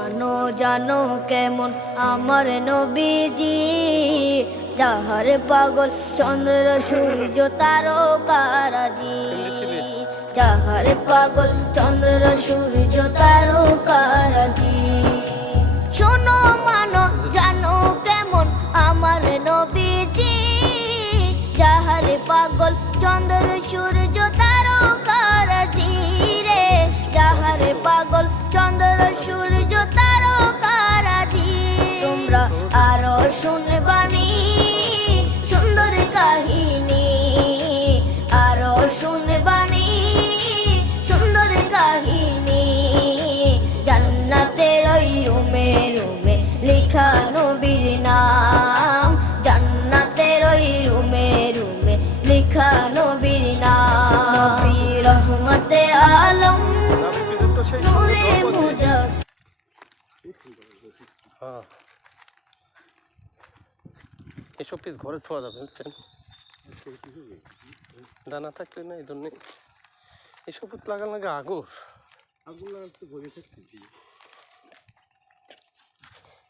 মানো জানো কেমন আমার নবীজি, যাহার পাগল চন্দ্র সূর্য তারকারাজি, যাহার পাগল চন্দ্র সূর্য তারকারাজি। শোনো মানো জানো কেমন আমার নবীজি, যাহার পাগল চন্দ্র সূর্য তারকারাজি রে, যাহার পাগল চন্দ্র সূর্য তারকারাজি। তোমরা আরো শুনবানি সুন্দর কাহিনী, আরো শুনবানি সুন্দর কাহিনী। জান্নাতের ওই রুমে রুমে লেখা নবীর নাম, জান্নাতের ওই রুমে রুমে লেখা নবীর নাম। নবী রহমতে আলম নূরে মুজাসসিম। এসব পিস ঘরে থোয়া যাবে, বুঝছেন? দানা থাকলে না এই জন্যে এসব লাগান লাগে। আগুন লাগাতে ঘরে থাকতেছি।